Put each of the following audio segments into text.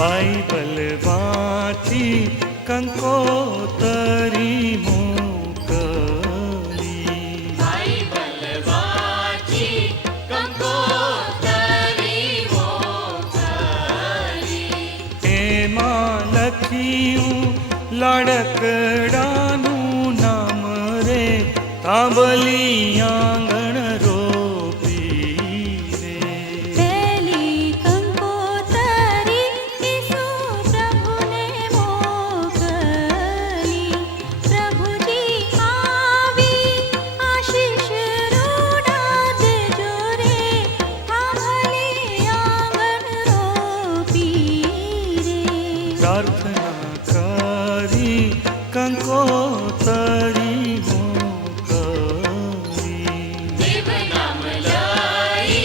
Bible वाची कंकोतरी मोकली Bible वाची कंकोतरी मोकली एमा लखियूं लाड़कड़ानु नाम रे तांबली आंगण रोपी रे पहली कंकोतरी ईसु प्रभु ने मोकली प्रभु जी आवी आशीष रूड़ा देजो रे थांभली आंगण रोपी रे प्रार्थना करी कंकोतरी मोकली देव नाम लाई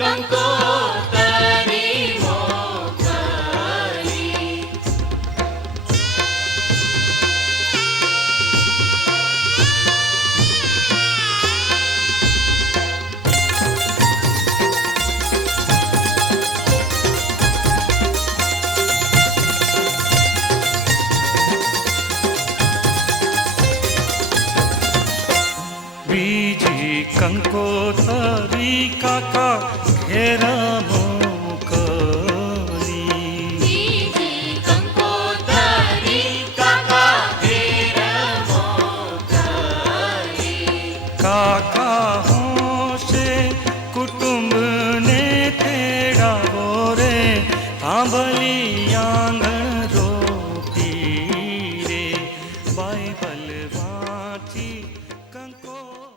कंकोतरी मोकली बीजी कंकोतरी काका घेरा मोकली बीजी कंकोतरी काका घेर मोकली काका होशे कुटुंब ने तेड़ावो रे थांभली आंगण रोपी रे बाइबल वाची कंको